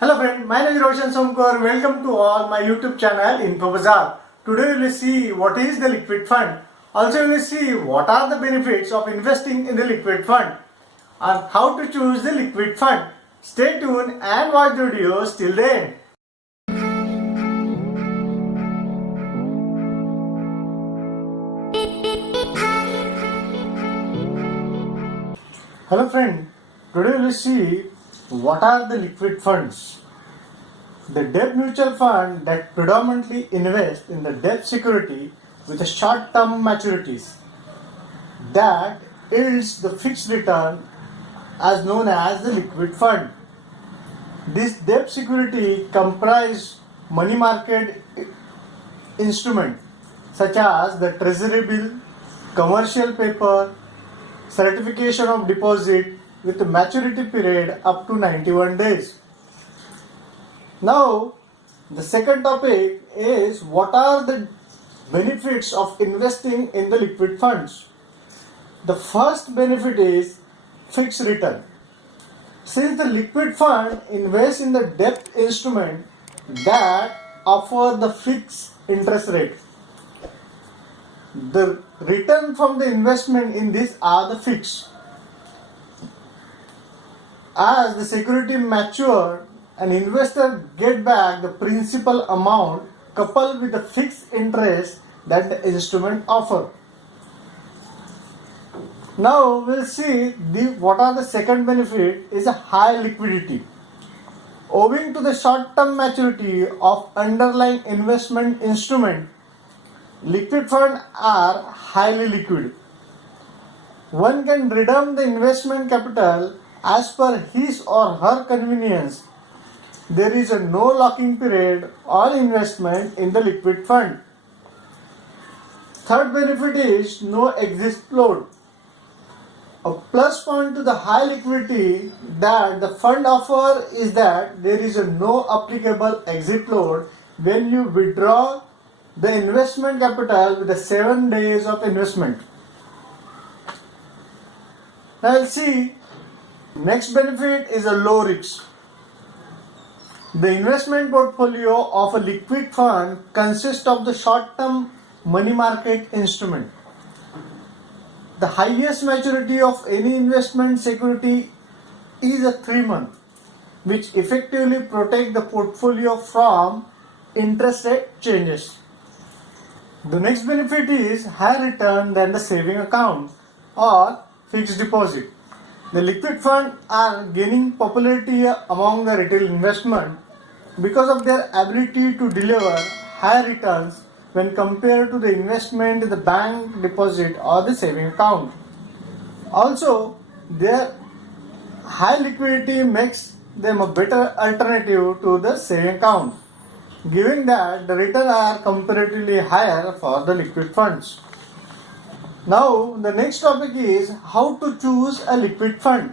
Hello friend, my name is Roshan Somkar. Welcome to all my YouTube channel Info Bazaar. Today we will see what is the liquid fund. Also we will see what are the benefits of investing in the liquid fund and how to choose the liquid fund. Stay tuned and watch the video till the end. Hello friend, today we will see what are the liquid funds. The debt mutual fund that predominantly invest in the debt security with a short-term maturities that yields the fixed return as known as the liquid fund. This debt security comprise money market instrument such as the treasury bill, commercial paper, certification of deposit with a maturity period up to 91 days. Now, the second topic is what are the benefits of investing in the liquid funds. The first benefit is fixed return. Since the liquid fund invests in the debt instrument that offer the fixed interest rate, the return from the investment in this are the fixed. As the security mature, an investor get back the principal amount coupled with the fixed interest that the instrument offer. Now we'll see what are the second benefit is a high liquidity. Owing to the short-term maturity of underlying investment instrument, liquid funds are highly liquid. One can redeem the investment capital as per his or her convenience. There is a no locking period on investment in the liquid fund. Third benefit is no exit float. A plus point to the high liquidity that the fund offer is that there is a no applicable exit load when you withdraw the investment capital with the 7 days of investment. Now we'll see next benefit is a low risk. The investment portfolio of a liquid fund consists of the short-term money market instrument. The highest maturity of any investment security is a 3 month, which effectively protect the portfolio from interest rate changes. The next benefit is higher return than the saving account or fixed deposit. The liquid funds are gaining popularity among the retail investment because of their ability to deliver higher returns when compared to the investment in the bank deposit or the saving account. Also, their high liquidity makes them a better alternative to the saving account, given that the returns are comparatively higher for the liquid funds. Now, the next topic is how to choose a liquid fund.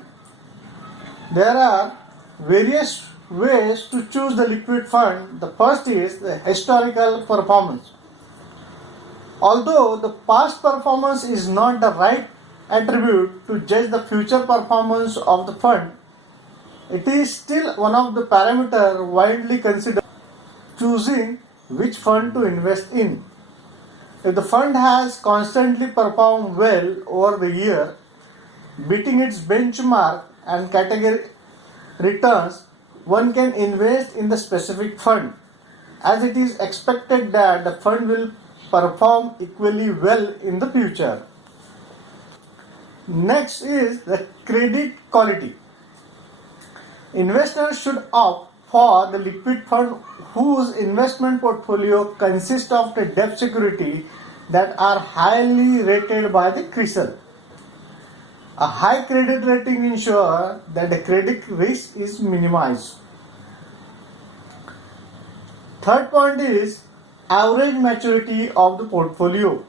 There are various ways to choose the liquid fund. The first is the historical performance. Although the past performance is not the right attribute to judge the future performance of the fund, it is still one of the parameters widely considered choosing which fund to invest in. If the fund has constantly performed well over the year, beating its benchmark and category returns, one can invest in the specific fund, as it is expected that the fund will perform equally well in the future. Next is the credit quality. Investors should opt for the liquid fund whose investment portfolio consists of the debt security that are highly rated by the CRISIL. A high credit rating ensures that the credit risk is minimized. Third point is average maturity of the portfolio.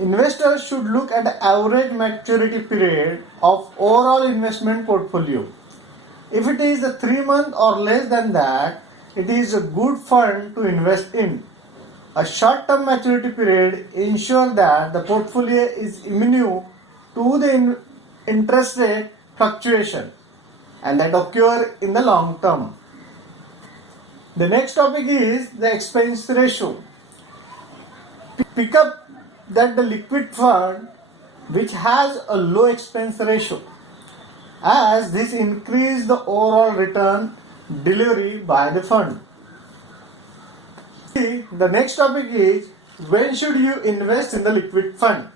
Investors should look at the average maturity period of overall investment portfolio. If it is a 3 month or less than that, it is a good fund to invest in. A short-term maturity period ensures that the portfolio is immune to the interest rate fluctuation and that occur in the long term. The next topic is the expense ratio. Pick up that the liquid fund which has a low expense ratio, as this increase the overall return delivery by the fund. The next topic is, when should you invest in the liquid fund?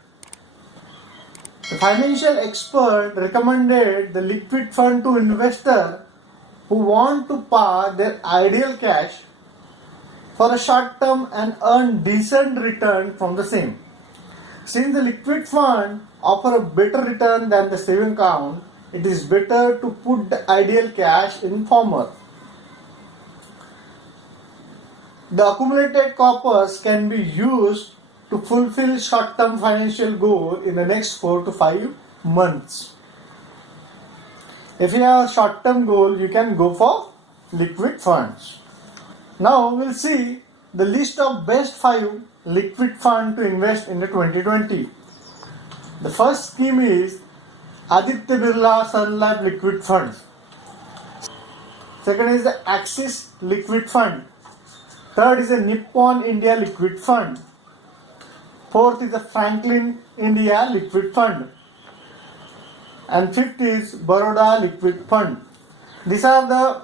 The financial expert recommended the liquid fund to investors who want to park their ideal cash for a short term and earn decent return from the same. Since the liquid fund offer a better return than the saving account, it is better to put the ideal cash in former. The accumulated corpus can be used to fulfill short-term financial goal in the next 4 to 5 months. If you have a short-term goal, you can go for liquid funds. Now we'll see the list of best 5 liquid fund to invest in the 2020. The first scheme is Aditya Birla Sun Life Liquid Fund. Second is the Axis Liquid Fund. Third is the Nippon India Liquid Fund. Fourth is the Franklin India Liquid Fund. And fifth is Baroda Liquid Fund. These are the,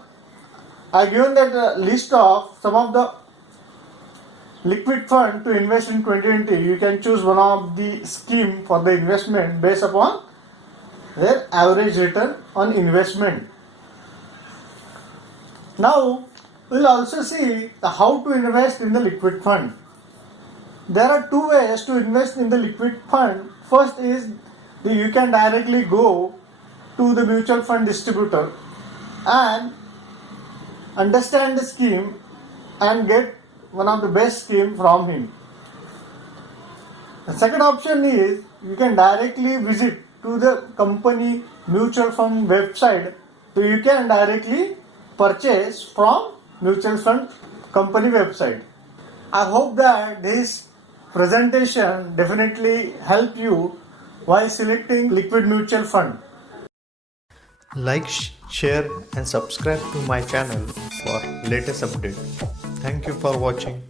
I given that list of some of the liquid fund to invest in 2020. You can choose one of the scheme for the investment based upon their average return on investment. Now we'll also see how to invest in the liquid fund. There are 2 ways to invest in the liquid fund. First is you can directly go to the mutual fund distributor and understand the scheme and get one of the best scheme from him. The second option is you can directly visit to the company mutual fund website, so you can directly purchase from mutual fund company website. I hope that this presentation definitely help you while selecting liquid mutual fund. Like, share and subscribe to my channel for latest update. Thank you for watching.